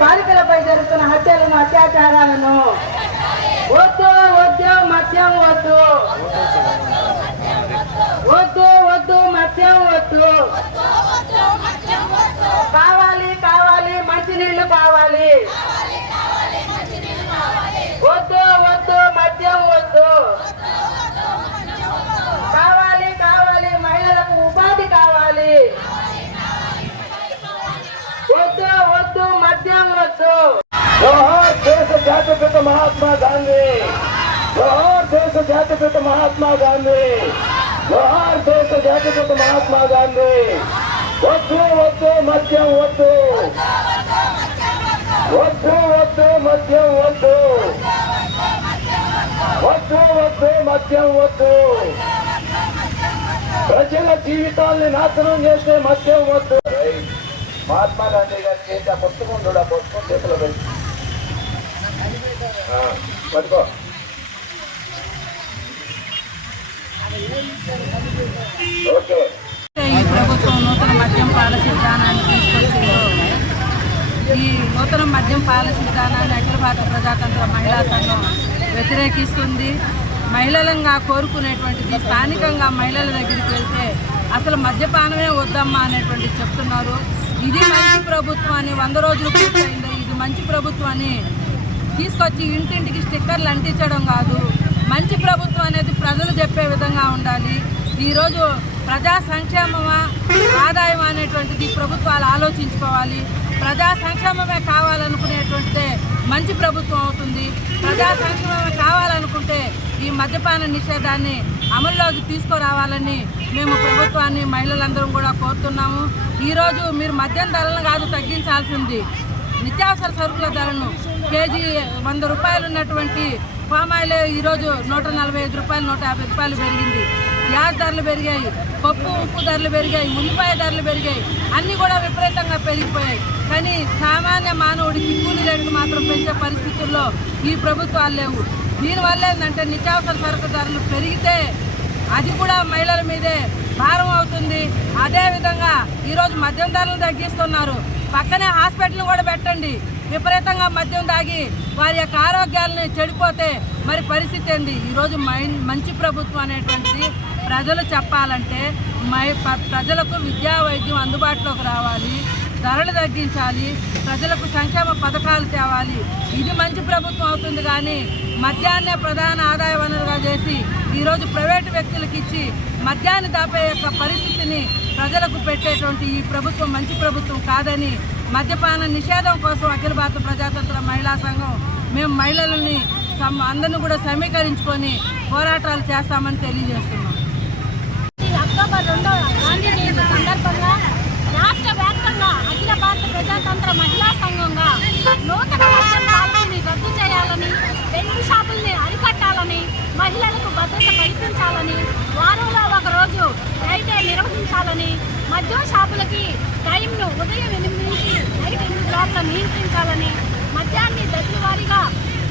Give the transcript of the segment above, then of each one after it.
బాలికలపై జరుగుతున్న హత్యలను అత్యాచారాలను. వద్దు వద్దు మద్యం వద్దు. వద్దు వద్దు మద్యం వద్దు. జాతిపిత మహాత్మా గాంధీ. జోహార్ దేశ జాతిపిత మహాత్మా గాంధీ. జోహార్ దేశ జాతిపిత మహాత్మా గాంధీ. వద్దు వద్దు మద్యం వద్దు. వద్దు వద్దు మద్యం వద్దు. వద్దు వద్దు మద్యం వద్దు. ప్రజల జీవితాల్ని నాశనం చేసే మద్యం వద్దు. మహాత్మా గాంధీ గారు చేసి పుస్తకం చూడ పుస్తకం చేతిలో పెట్టి. పట్టుకో. ఓకే. ఈ ప్రభుత్వం నూతన మద్యం పాలసీ విధానాన్ని తీసుకొచ్చిందో ఈ నూతన మద్యం పాలసీ విధానాన్ని అఖిల భారత ప్రజాతంత్ర మహిళా సంఘం వ్యతిరేకిస్తుంది. మహిళలంగా కోరుకునేటువంటిది స్థానికంగా మహిళల దగ్గరికి వెళ్తే అసలు మద్యపానమే వద్దమ్మా అనేటువంటిది చెప్తున్నారు. ఇది మంచి ప్రభుత్వం అని వంద రోజులు పూర్తయింది. ఇది మంచి ప్రభుత్వం అని తీసుకొచ్చి ఇంటింటికి స్టిక్కర్లు అంటించడం కాదు. మంచి ప్రభుత్వం అనేది ప్రజలు చెప్పే విధంగా ఉండాలి. ఈరోజు ప్రజా సంక్షేమమా ఆదాయం అనేటువంటిది ప్రభుత్వాలు ఆలోచించుకోవాలి. ప్రజా సంక్షేమమే కావాలనుకునేటువంటిదే మంచి ప్రభుత్వం అవుతుంది. ప్రజా సంక్షేమమే కావాలనుకుంటే ఈ మద్యపాన నిషేధాన్ని అమల్లోకి తీసుకురావాలని మేము ప్రభుత్వాన్ని మహిళలందరం కూడా కోరుతున్నాము. ఈరోజు మీరు మద్యం ధరలను కాదు తగ్గించాల్సింది నిత్యావసర సరుకుల ధరను కేజీ వంద రూపాయలు ఉన్నటువంటి పామ్ ఆయిల్ ఈరోజు నూట నలభై ఐదు రూపాయలు నూట యాభై రూపాయలు పెరిగింది. గ్యాస్ ధరలు పెరిగాయి పప్పు ఉప్పు ధరలు పెరిగాయి ఉల్లిపాయ ధరలు పెరిగాయి అన్నీ కూడా విపరీతంగా పెరిగిపోయాయి. కానీ సామాన్య మానవుడికి కూలి రేట్లు మాత్రం పెంచే పరిస్థితుల్లో ఈ ప్రభుత్వాలు లేవు. దీనివల్ల ఏంటంటే నిత్యావసర సరుకు ధరలు పెరిగితే అది కూడా మహిళల మీదే భారం అవుతుంది. అదేవిధంగా ఈరోజు మద్యం ధరలు తగ్గిస్తున్నారు. పక్కనే హాస్పిటల్ కూడా పెట్టండి. విపరీతంగా మద్యం తాగి వారి యొక్క ఆరోగ్యాలను చెడిపోతే మరి పరిస్థితి ఏంది? ఈరోజు మంచి ప్రభుత్వం అనేటువంటిది ప్రజలు చెప్పాలంటే మై ప్రజలకు విద్యా వైద్యం అందుబాటులోకి రావాలి ధరలు తగ్గించాలి ప్రజలకు సంక్షేమ పథకాలు తేవాలి. ఇది మంచి ప్రభుత్వం అవుతుంది కానీ మద్యాన్నే ప్రధాన ఆదాయ వనరుగా చేసి ఈరోజు ప్రైవేటు వ్యక్తులకు ఇచ్చి మద్యాన్ని దాపే యొక్క పరిస్థితిని ప్రజలకు పెట్టేటువంటి ఈ ప్రభుత్వం మంచి ప్రభుత్వం కాదని మద్యపాన నిషేధం కోసం అఖిల భారత ప్రజాతంత్ర మహిళా సంఘం మేము మహిళలని అందరిని కూడా సమీకరించుకొని పోరాటాలు చేస్తామని తెలియజేస్తున్నాం ఈ అక్టోబర్ రెండో గాంధీ జయంతి సందర్భంగా రాష్ట్ర వ్యాప్తంగా అఖిల భారత ప్రజాతంత్ర మహిళా సంఘంగా నూతన వర్షం పాలసీని రద్దు చేయాలని బెల్ట్ షాపుల్ని అరికట్టాలని మహిళలకు భద్రత కల్పించాలని వారంలో ఒక రోజు రైతే నిర్వహించాలని మద్యం షాపులకి టైంను ఉదయం ఎనిమిది నుంచి నైట్ ఎనిమిది లోపల నియంత్రించాలని మద్యాన్ని దశలవారీగా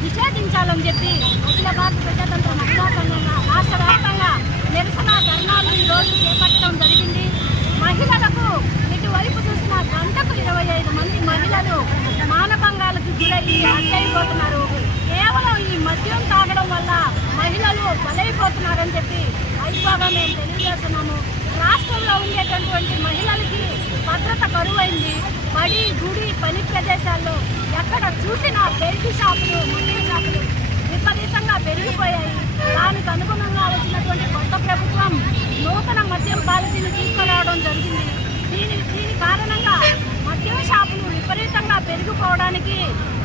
నిషేధించాలని చెప్పి అఖిల భారత ప్రజాతంత్ర మహిళా సంఘంగా రాష్ట్ర వ్యాప్తంగా నిరసన ధర్నాలు ఈరోజు చేపట్టడం జరిగింది. మహిళలకు ఇటువైపు చూసిన గంటకు ఇరవై ఐదు మంది మహిళలు మానభంగాలకు గురయ్యి అడ్డైపోతున్నారు. కేవలం ఈ మద్యం తాగడం వల్ల మహిళలు బలైపోతున్నారని చెప్పి అయిపోగా మేము తెలియజేస్తున్నాము. రాష్ట్రంలో ఉండేటటువంటి మహిళలకి భద్రత కరువైంది. బడి గుడి పని ప్రదేశాల్లో ఎక్కడ చూసినా బెల్ట్ షాపులు మద్యం షాపులు విపరీతంగా పెరిగిపోయాయి. దానికి అనుగుణంగా వచ్చినటువంటి కొత్త ప్రభుత్వం నూతన మద్యం పాలసీని తీసుకురావడం జరిగింది. దీని దీని కారణంగా మద్యం షాపులు విపరీతంగా పెరిగిపోవడానికి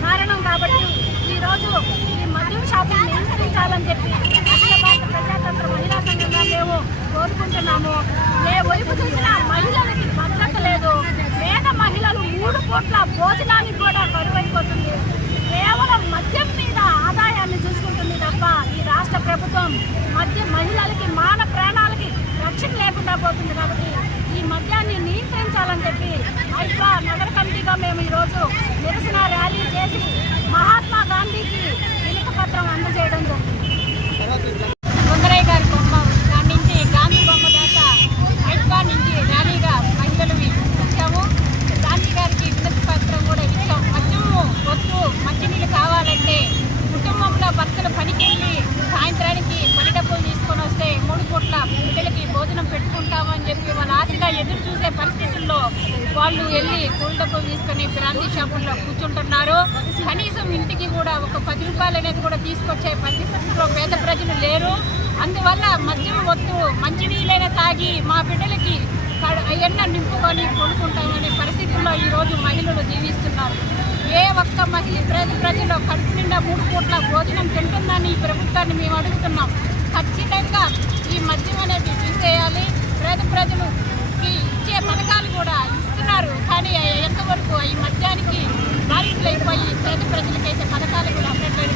కారణం కాబట్టి ఈరోజు ఈ మద్యం షాపులు నియంత్రించాలని చెప్పి అఖిల భారత ప్రజాతంత్ర మహిళా సంఘంగా మేము చేస్తున్నాము. ఏ వైపు చూసినా మహిళలకి భద్రత లేదు పేద మహిళలు మూడు పూట్ల భోజనానికి కూడా కరువైపోతుంది. కేవలం మద్యం మీద ఆదాయాన్ని చూసుకుంటుంది తప్ప ఈ రాష్ట్ర ప్రభుత్వం మద్యం మహిళలకి మాన ప్రాణాలకి రక్షణ లేకుండా పోతుంది కాబట్టి ఈ మద్యాన్ని నియంత్రించాలని చెప్పి హైదరాబాద్ నగర కమిటీగా మేము ఈరోజు నిరసన ర్యాలీ చేసి మహాత్మా గాంధీకి వినతి పత్రం అందజేయడం జరిగింది సుందరయ్య గారి బొమ్మ దాని నుంచి గాంధీ బొమ్మ దాకా ఐఫా నుంచి ర్యాలీగా మహిళలు వచ్చాము గాంధీ గారికి వినతి పత్రం కూడా ఇచ్చాం మద్యము వద్దు మంచినీళ్ళు కావాలని షాపుల్లో కూర్చుంటున్నారు. కనీసం ఇంటికి కూడా ఒక పది రూపాయలు అనేది కూడా తీసుకొచ్చే పరిస్థితుల్లో పేద ప్రజలు లేరు. అందువల్ల మద్యం వద్దు మంచినీళ్ళైనా తాగి మా బిడ్డలకి ఎన్న నింపుకొని కొనుక్కుంటామనే పరిస్థితుల్లో ఈరోజు మహిళలు జీవిస్తున్నారు. ఏ ఒక్క మహిళ పేద ప్రజలు కడుపు నిండా మూడు పూట్ల భోజనం తింటుందని ఈ ప్రభుత్వాన్ని మేము అడుగుతున్నాం. ఖచ్చితంగా ఈ మద్యం అనేది తీసేయాలి. పేద ప్రజలుకి ఇచ్చే పథకాలు కూడా వరకు ఈ మద్యానికి బాధితులైపోయి పేద ప్రజలకైతే పథకాలకు అప్డేట్